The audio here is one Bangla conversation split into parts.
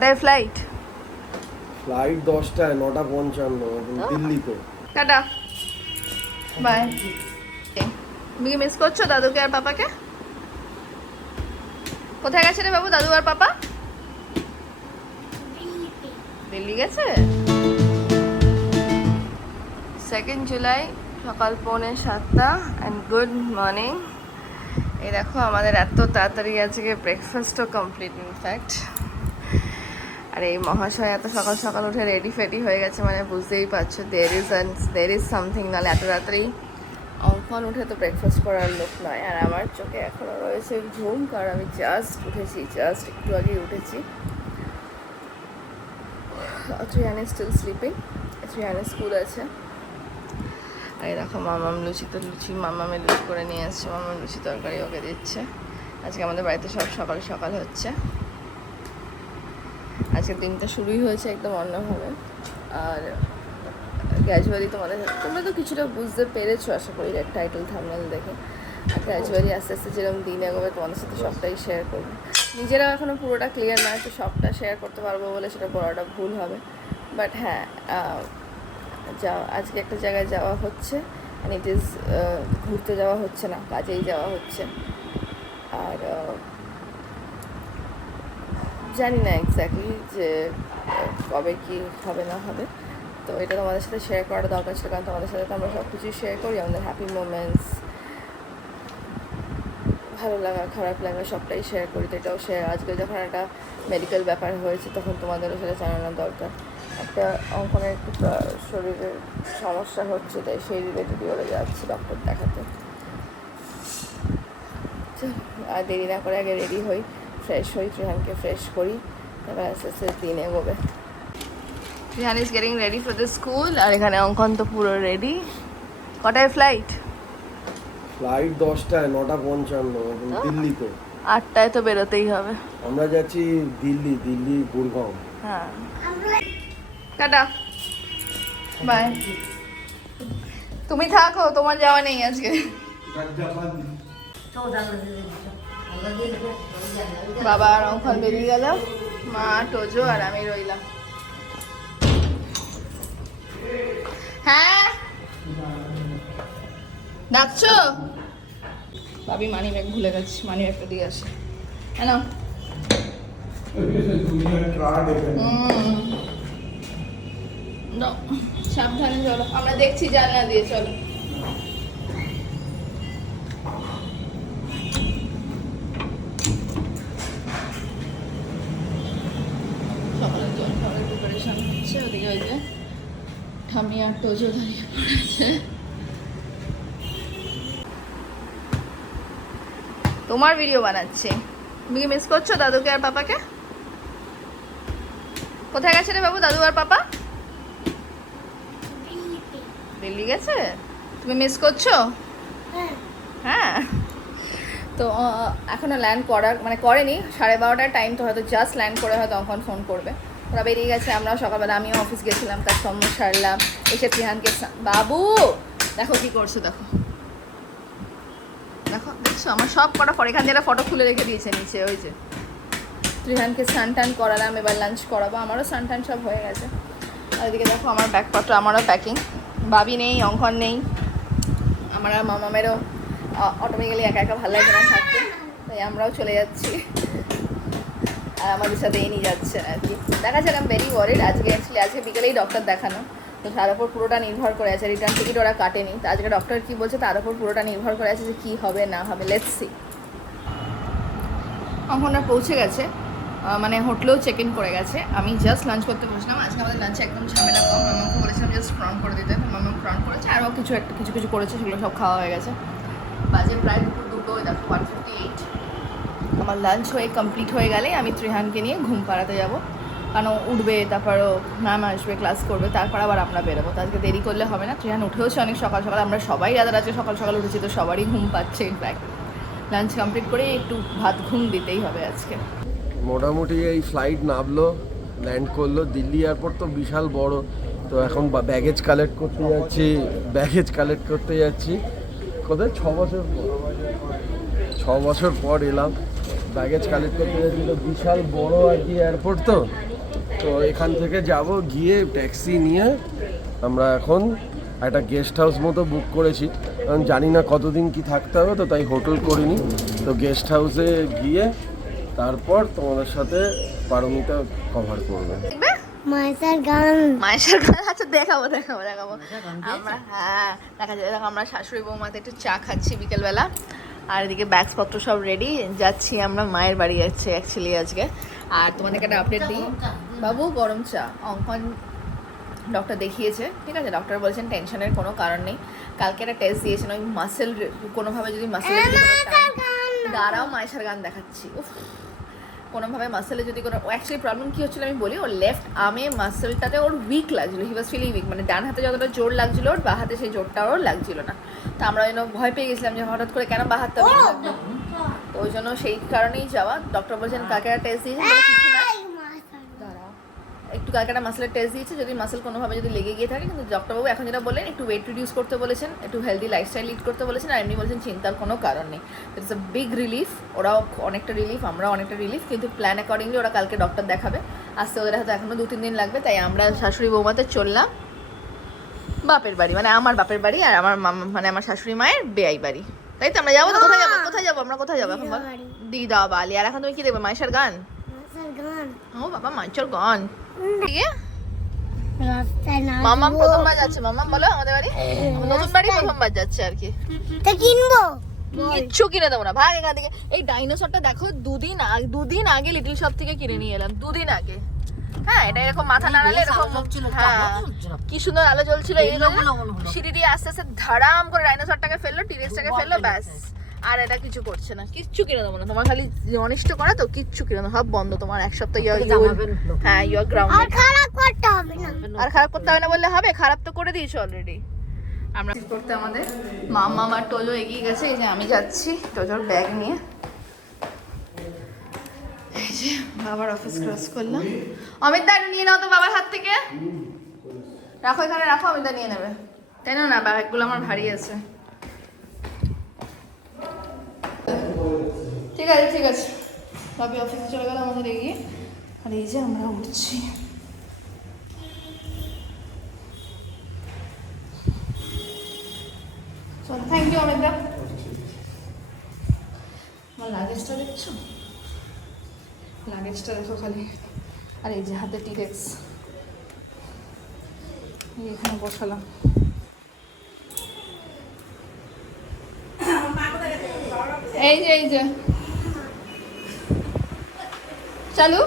কটায় ফ্লাইট ফ্লাইট দশটায় নটা পঞ্চান্ন এখন দিল্লিতে। টাটা। বাই তুমি কি মিস করছ দাদুকে আর পাপাকে? কোথায় গেছে রে বাবু দাদু আর পাপা? দিল্লি গেছে? সেকেন্ড জুলাই সকাল পৌনে সাতটা অ্যান্ড গুড মর্নিং এই দেখো আমাদের এত তাড়াতাড়ি আজকে ব্রেকফাস্টও কমপ্লিট ইনফ্যাক্ট আর এই মহাশয় এত সকাল সকাল উঠে রেডি ফেডি হয়ে গেছে মানে বুঝতেই পারছ there is there is something নাহলে এত রাত্রেই অঙ্কন উঠে তো ব্রেকফাস্ট করার লোক নয়। আর আমার চোখে এখনও রয়েছে ঘুম, কারণ আমি জাস্ট উঠেছি জাস্ট একটু আগেই উঠেছি। Triyani still sleeping Triyani school আছে। আর দেখো, মামাম লুচি তো লুচি, মামামে লুচি করে নিয়ে আসছে, মামাম লুচি তরকারি ওকে দিচ্ছে। আজকে আমাদের বাড়িতে সব সকাল সকাল হচ্ছে। আজকের দিনটা শুরুই হয়েছে একদম অন্যভাবে। আর গ্র্যাজুয়ালি তোমাদের তোমরা তো কিছুটা বুঝতে পেরেছ, আশা করি টাইটেল থামনেল দেখে। আর গ্র্যাজুয়ালি আস্তে আস্তে যেরকম দিন এগোবে, তোমাদের সাথে সবটাই শেয়ার করব। নিজেরাও এখনও পুরোটা ক্লিয়ার নয় তো সবটা শেয়ার করতে পারব বলে সেটা বলাটা ভুল হবে। বাট হ্যাঁ যা আজকে একটা জায়গায় যাওয়া হচ্ছে। ইট ইজ ঘুরতে যাওয়া হচ্ছে না, কাজেই যাওয়া হচ্ছে। আর জানি না এক্স্যাক্টলি যে, কবে কি হবে না হবে। তো এটা তোমাদের সাথে শেয়ার করাটা দরকার ছিল, কারণ তোমাদের সাথে তো আমরা সব কিছুই শেয়ার করি, আমাদের হ্যাপি মোমেন্টস ভালো লাগা, খারাপ লাগা সবটাই শেয়ার করি। তো এটাও শেয়ার আজকে যখন একটা মেডিকেল ব্যাপার হয়েছে, তখন তোমাদেরও সেটা জানানো দরকার। একটা অঙ্কনের একটু শরীরের সমস্যা হচ্ছে, তাই সেই রিলেটেডই ওরা যাচ্ছি ডক্টর দেখাতে। আর দেরি না করে আগে রেডি হই। ফ্রেশ হই ত্রিহানকে ফ্রেশ করি। তারপর আস্তে আস্তে দিন এগোবে Trihan is getting ready for the school আর এখানে অঙ্কন তো পুরো রেডি কটায় ফ্লাইট ফ্লাইট দশটায় নটা পঞ্চান্ন দিল্লিতে। আটটায় তো বেরোতেই হবে। আমরা যাচ্ছি দিল্লি দিল্লি গুরগাঁও। হ্যাঁ। টাটা। বাই তুমি থাকো তোমার যাওয়া নেই আজকে। বাবা আর অঙ্কন বেরিয়ে গেল। মা, টোজো আর আমি রইলাম। হ্যাঁ? ডাকছো? ভাবি মানি ব্যাগ ভুলে গেছি, মানি ব্যাগটা দিয়ে আসে। হ্যাঁ সাবধানে চলো। আমরা দেখছি জানলা দিয়ে, চলো সকালের জল খাবারের প্রিপারেশন হচ্ছে ওদিকে ওই যে ঠামি আর টোজো দাঁড়িয়ে পড়েছে। তোমার ভিডিও বানাচ্ছি। তুমি কি মিস করছ দাদুকে আর পাপাকে? কোথায় গেছে রে বাবু দাদু আর পাপা? দিল্লি গেছে? তুমি মিস করছ? হ্যাঁ। তো আহ, এখনও ল্যান্ড করার মানে করেনি। সাড়ে বারোটার টাইম তো হয়তো জাস্ট ল্যান্ড করে হয়তো তখন ফোন করবে। ওরা বেরিয়ে গেছে, আমরাও সকালবেলা, আমিও অফিস গেছিলাম, তার কর্ম সারলাম, এসে ত্রিহানকে বাবু! দেখো কি করছ, দেখো। দেখো, দেখছ, আমার সব কটা ফটো, এখান থেকে ফটো খুলে রেখে দিয়েছে নিচে, ওই যে। ত্রিহানকে স্নান টান করালাম, এবার লাঞ্চ করাবো, আমারও স্নান টান সব হয়ে গেছে। আর এদিকে দেখো, আমার ব্যাগপত্র, আমারও প্যাকিং বাবি নেই, অঙ্কন নেই। আমার আর মামামেরও অটোমেটিক্যালি একা একা ভালো লাগে না থাকতে, তাই আমরাও চলে যাচ্ছি। আর আমাদের সাথে এনি যাচ্ছে আর কি। দেখা যাক আমি ভেরি ওয়ারিড আজকে অ্যাকচুয়ালি আজকে বিকেলেই ডক্টর দেখানো। তো তার উপর পুরোটা নির্ভর করে আছে। রিটার্ন টিকিট ওরা কাটেনি। তো আজকে ডক্টর কী বলছে, তার উপর পুরোটা নির্ভর করে আছে যে কী হবে, না হবে। লেটস সি অঙ্কনরা পৌঁছে গেছে। মানে হোটেলেও চেক ইন করে গেছে। আমি জাস্ট লাঞ্চ করতে বসলাম। আজকে আমাদের লাঞ্চে একদম ঝামেলা কম। মামাকে বলেছিলাম জাস্ট ফ্রন করে দিতে। মামা ফ্রন করেছে। আরও কিছু একটা, কিছু কিছু করেছে। সেগুলো সব খাওয়া হয়ে গেছে। বাজে প্রায় দুটো দেখো। আমার লাঞ্চ হয়ে কমপ্লিট হয়ে গেলে আমি ত্রিহানকে নিয়ে ঘুম পাড়াতে যাব। কারণ উঠবে তারপরও ম্যাম আসবে ক্লাস করবে, তারপর আবার আমরা বেরোবো। তো আজকে দেরি করলে হবে না। ত্রিহান উঠেওছে অনেক সকাল সকাল, আমরা সবাই রাত রাতে সকাল সকাল উঠেছি, তো সবারই ঘুম পাচ্ছে ইনফ্যাক্ট লাঞ্চ কমপ্লিট করে একটু ভাত ঘুম দিতেই হবে আজকে। মোটামুটি এই ফ্লাইট নামলো ল্যান্ড করল। দিল্লি এয়ারপোর্ট তো বিশাল বড়। তো এখন ব্যাগেজ কালেক্ট করতে যাচ্ছি ব্যাগেজ কালেক্ট করতে যাচ্ছি। কোথায়? ছ বছর ছ বছর পর এলাম। ব্যাগেজ কালেক্ট করতে যাচ্ছি তো বিশাল বড় আর কি এয়ারপোর্ট তো। তো এখান থেকে যাব গিয়ে ট্যাক্সি নিয়ে আমরা এখন একটা গেস্ট হাউস মতো বুক করেছি। কারণ জানি না কতদিন কি থাকতে হবে তো তাই হোটেল করিনি। তো গেস্ট হাউসে গিয়ে তারপর তোমাদের সাথে পারমিতা কভার করবে। মাইসার গান। মায়ের গান? আচ্ছা দেখাবো দেখাবো দেখাবো। আমরা হ্যাঁ দেখা যায় দেখো আমরা শাশুড়ি বৌমাতে একটু চা খাচ্ছি বিকেলবেলা। আর এদিকে ব্যাগসপত্র সব রেডি যাচ্ছি আমরা মায়ের বাড়ি যাচ্ছি অ্যাকচুয়ালি আজকে। আর তোমাদেরকে একটা আপডেট দিই। বাবু গরম চা। অঙ্কন ডক্টর দেখিয়েছে ঠিক আছে? ডক্টর বলছেন টেনশনের কোনো কারণ নেই। কালকে একটা টেস্ট দিয়েছেন ওই মাসেল কোনোভাবে যদি মাসেল দাঁড়াও মায়েশার গান দেখাচ্ছি। উফ। কোনোভাবে মাসেলে যদি কোনো অ্যাকচুয়ালি প্রবলেম কী হচ্ছিল আমি বলি ওর লেফট আমে মাসেলটাতে ওর উইক লাগছিল হি ওয়াজ ফিলিং উইক মানে ডান হাতে যতটা জোর লাগছিল ওর বা হাতে সেই জোরটা ওর লাগছিল না। তো আমরা যেন ভয় পেয়ে গেছিলাম যে হঠাৎ করে কেন বা হাতটা তো ওই জন্য সেই কারণেই যাওয়া। ডক্টর বলছেন কাকে একটা টেস্ট দিয়েছেন? কিছু। একটু কালকে একটা মাসেলের টেস্ট দিয়েছে যদি মাসেল কোনোভাবে যদি লেগে গিয়ে থাকে কিন্তু ডক্টরবাবু এখন যেটা বলেন একটু ওয়েট রিডিউস করতে বলেছেন একটু হেলদি লাইফস্টাইল লিড করতে বলেছেন আর এমনি বলছেন চিন্তার কোনো কারণ নেই। ইটস আ বিগ রিলিফ ওরাও অনেকটা রিলিফ আমরাও অনেকটা রিলিফ কিন্তু প্ল্যান অ্যাকর্ডিংলি ওরা কালকে ডক্টর দেখাবে। আসতে ওদের হাতে এখনও দু তিন দিন লাগবে তাই আমরা শাশুড়ি বৌমাতে চললাম। বাপের বাড়ি মানে আমার বাপের বাড়ি আর আমার মানে আমার শাশুড়ি মায়ের বেয়াই বাড়ি। তাই তো আমরা যাব তো? কোথায় যাব? কোথায় যাব? আমরা কোথায় যাব? এখন। দিদা বালি আর এখন তুমি কি দেখবে? মাইসার গান? ও বাবা মাইশার গান ঠিক আছে রাস্তায় মামাম প্রথমবার যাচ্ছে মামাম বলো আমাদের বাড়ি নতুন বাড়ি প্রথমবার যাচ্ছে আর কি তো কিনবো কিচ্ছু কিনে দেবো না ভাগ এখান থেকে এই ডাইনোসরটা দেখো দুদিন আগে দুদিন আগে লিটল শপ থেকে কিনে নিয়ে এলাম দুদিন আগে হ্যাঁ এটা এরকম মাথা নাড়ালে এরকম হ্যাঁ কি সুন্দর আলো জ্বলছিল এরকম সিঁড়ি দিয়ে আস্তে আস্তে ধারাম করে ডাইনোসরটাকে ফেলল টিরেক্সটাকে ফেলল ব্যাস আর এটা কিছু করছে না। কিচ্ছু কিনে দেবো না। তোমার খালি অনিষ্ট করা তো কিচ্ছু কিনে দেবো সব বন্ধ। তোমার এক সপ্তাহ ইয়া হ্যাঁ ইউর গ্রাউন্ড আর খারাপ করতে হবে না। আর খারাপ করতে হবে না বললে হবে? খারাপ তো করে দিয়েছ অলরেডি আমরা করতে আমাদের? মামা আর টোজো এগিয়ে গেছে। এই যে আমি যাচ্ছি টোজোর ব্যাগ নিয়ে। এই যে বাবার অফিস ক্রস করলাম। অমিত দা নিয়ে নাও তো বাবার হাত থেকে। রাখো এখানে রাখো অমিত দা নিয়ে নেবে। তাই না? না ব্যাগগুলো আমার ভারী আছে। ঠিক আছে ঠিক আছে। বাবি অফিসে চলে গেল, আমাদের এগিয়ে। আর এই যে আমরা উঠছি। চল থ্যাংক ইউ অমিতা আমার লাগেজটা দেখছ? লাগেজটা দেখো খালি। আর এই যে হাতে টিরেক্স এখানে বসালাম। এই যে এই যে। চালু?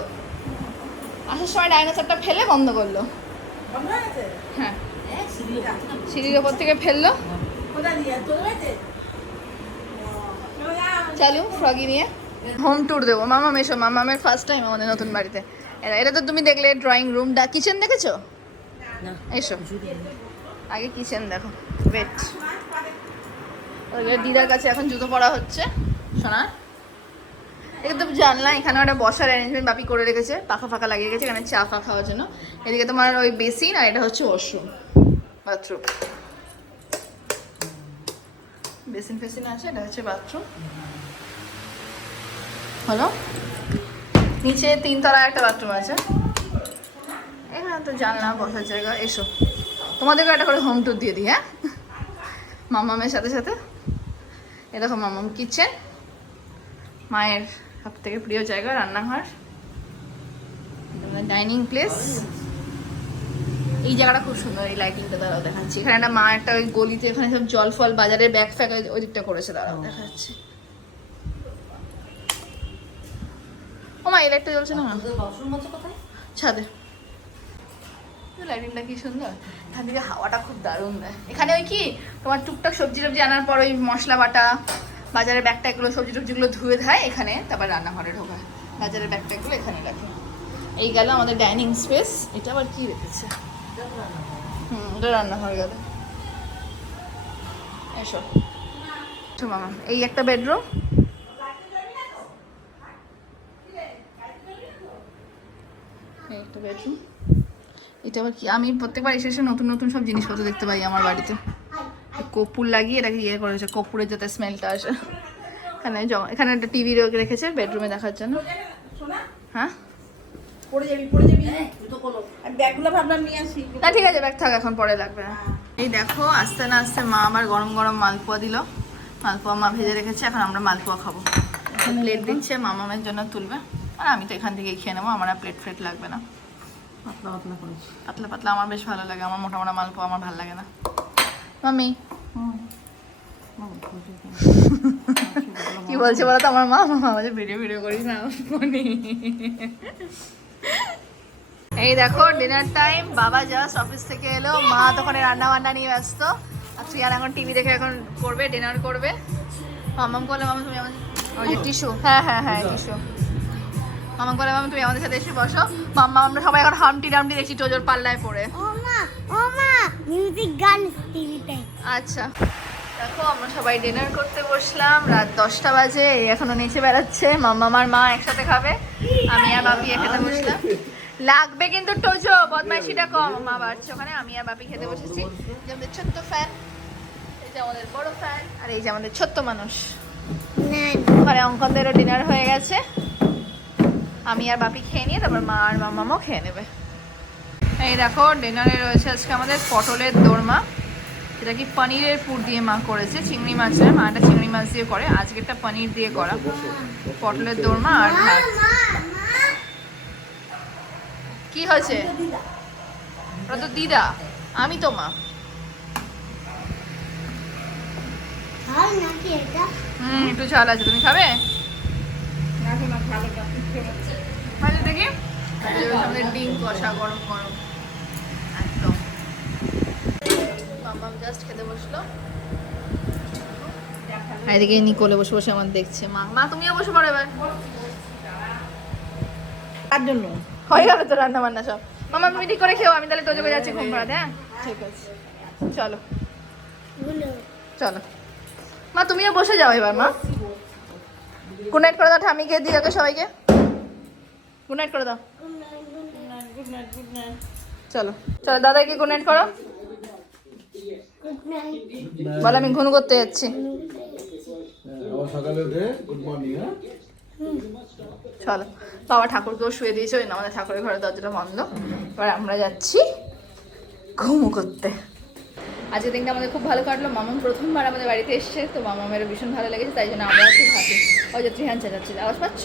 আসার সময় ডাইনোসরটা ফেলে বন্ধ করল। হ্যাঁ সিঁড়ির ওপর থেকে ফেলল। চালু ফ্রগি নিয়ে। হোম ট্যুর দেবো। মামা মেশো মামামের ফার্স্ট টাইম আমাদের নতুন বাড়িতে। এটা- এটা তো তুমি দেখলে ড্রয়িং রুমটা কিচেন দেখেছ? এসো। আগে কিচেন দেখো। ওয়েট দিদার কাছে এখন জুতো পরা হচ্ছে। শোনা তো জানলাম এখানে একটা বসার অ্যারেঞ্জমেন্ট বাপি করে রেখেছে, পাখা ফাঁকা লাগিয়ে গেছে, এখানে চা ফা খাওয়ার জন্য। এদিকে তোমার ওই বেসিন আর এটা হচ্ছে ওয়াশরুম বাথরুম বেসিন ফেসিন আছে, এটা হচ্ছে বাথরুম হলো? নিচে তিনতলা একটা বাথরুম আছে। এখানে তো জানলা বসার জায়গা, এসো। তোমাদেরকে একটা করে হোম ট্যুর দিয়ে দিই হ্যাঁ? মামামের সাথে সাথে। এ দেখো মামাম কিচেন মায়ের সব থেকে প্রিয় জায়গা রান্নাঘর? Dining place? এই জায়গাটা খুব সুন্দর এই লাইটিংটা দাঁড়াও দেখাচ্ছি। এখানে একটা মা একটা ওই গলিতে এখানে সব জল ফল বাজারের ব্যাগ ফ্যাগ ওই- দিকটা করেছে দাঁড়াও দেখাচ্ছি। ও মা এই লাইটটা জ্বলছে না ছাদে। লাইটিংটা কি সুন্দর। এখান থেকে হাওয়াটা খুব দারুণ। দেয় এখানে ওই কি? তোমার টুকটাক সবজি টবজি আনার পর ওই মশলা বাটা বাজারের ব্যাগটা এগুলো, সবজি টবজিগুলো ধুয়ে ধায় এখানে, তারপর রান্নাঘরে ঢোকায় বাজারের ব্যাগটা এগুলো এখানে রাখে। এই গেল আমাদের ডাইনিং স্পেস। এটা আবার কি রেখেছে? হুম, এটা রান্নাঘর গেল। এসো। এই একটা বেডরুম। এই একটা বেডরুম। এটা আবার কি? আমি প্রত্যেকবার এসে এসে নতুন নতুন সব জিনিসপত্র দেখতে পাই আমার বাড়িতে। কর্পূর লাগিয়ে এটাকে ইয়ে করেছে কর্পূরের যাতে স্মেলটা আসে। এখানে জমা এখানে একটা টিভি রেখেছে বেডরুমে দেখার জন্য। হ্যাঁ? না ঠিক আছে ব্যাগ থাক এখন পরে লাগবে। না এই দেখো আস্তে না আস্তে মা গরম গরম মালপোয়া দিল। মালপোয়া মা ভেজে রেখেছে এখন আমরা মালপোয়া খাব। প্লেট দিচ্ছে মামামের জন্য তুলবে। আর আমি তো এখান থেকেই খেয়ে নেব আমার আর প্লেট ফ্লেট লাগবে না। পাতলা পাতলা পাতলা পাতলা আমার বেশ ভালো লাগে আমার মোটা মোটা মালপোয়া আমার ভালো লাগে না। মামি কি বলছে বলো তো? আমার মা মামা আমাদের ভিডিও ভিডিও করিস না ফোনে এই দেখো ডিনার টাইম বাবা জাস্ট অফিস থেকে এলো মা তখন রান্না বান্না নিয়ে ব্যস্ত। আর তুই আর এখন টিভি দেখে এখন করবে ডিনার করবে। মামাম বলে মামা তুমি আমাদের ওই যে টিস্যু হ্যাঁ হ্যাঁ হ্যাঁ টিস্যু মামা বলে মামা তুমি আমাদের সাথে এসে বসো। মাম্মা আমরা সবাই এখন হামটি ডামটি দেখছি টোজোর পাল্লায় পড়ে। ও মা ও মা মিউজিক গান আচ্ছা। দেখো, আমরা সবাই ডিনার করতে বসলাম, রাত দশটা বাজে এখনও নিচে বেড়াচ্ছে। মাম্মা আমার মা একসাথে খাবে। আমি আর বাপি খেতে বসলাম। লাগবে কিন্তু টোজো, বদমাইশিটা কম। মা বাড়ছে ওখানে, আমি আর বাপি খেতে বসেছি। আমাদের ছোট্ট ফ্যান এই যে আমাদের বড় ফ্যান আর এই যে আমাদের ছোট্ট মানুষ। ওখানে অঙ্কনদেরও ডিনার হয়ে গেছে। আমি আর বাপি খেয়ে নিয়ে, তারপর মা আর মামামও খেয়ে নেবে। এই দেখো ডিনারে রয়েছে আজকে আমাদের পটলের দোরমা। যেটা কি পনিরের পুর দিয়ে মা করেছে? চিংড়ি মাছের মাটা চিংড়ি মাছ দিয়ে করে। আজকেরটা পনির দিয়ে করা। পটলের দোরমা আর ভাত। মা মা কি হয়েছে? ওটা তো দিদা। আমি তো মা। হয় হুম একটু ঝাল আছে। তুমি খাবে? রাখো না ভালো না ভালো দেখি। ডিম কষা গরম গরম একদম মাম্মাম জাস্ট খেতে বসল। এদিকে ইনি কোলে বসে বসে আমার দেখছে। মা মা তুমিও বসে পড়ো এবার। তার জন্য? হয়ে গেল তো রান্না বান্না সব। মামা তুমি ঠিক করে খেও আমি তাহলে তোজোকে যাচ্ছি ঘুম পাড়াতে হ্যাঁ? ঠিক আছে। চলো। চলো। মা তুমিও বসে যাও এবার মা। গুড নাইট করে দাও ঠামিকে দিদাকে সবাইকে। গুড নাইট করে দাও। গুড নাইট গুড নাইট চলো। চলো দাদাকে গুড নাইট করো। বলো আমি ঘুনু করতে যাচ্ছি। আবার সকালে উঠে গুড মর্নিং হ্যাঁ? চলো বাবা ঠাকুরকেও শুয়ে দিয়েছে ওই জন্য আমাদের ঠাকুরের ঘরে দরজাটা বন্ধ। এবার আমরা যাচ্ছি ঘুমু করতে। আজকের দিনটা আমাদের খুব ভালো কাটলো। মামাম প্রথমবার আমাদের বাড়িতে এসছে তো মামামেরও ভীষণ ভালো লেগেছে তাই জন্য আমরা খুব হাসি ওই যে ত্রিহান চেঁচাচ্ছে আওয়াজ পাচ্ছ?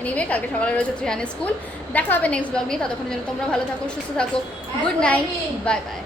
এনিওয়ে কালকে সকালে রয়েছে ত্রিহানের স্কুল। দেখা হবে নেক্সট ব্লগ নিয়ে ততক্ষণের জন্য তোমরা ভালো থাকো সুস্থ থাকো। Good night bye bye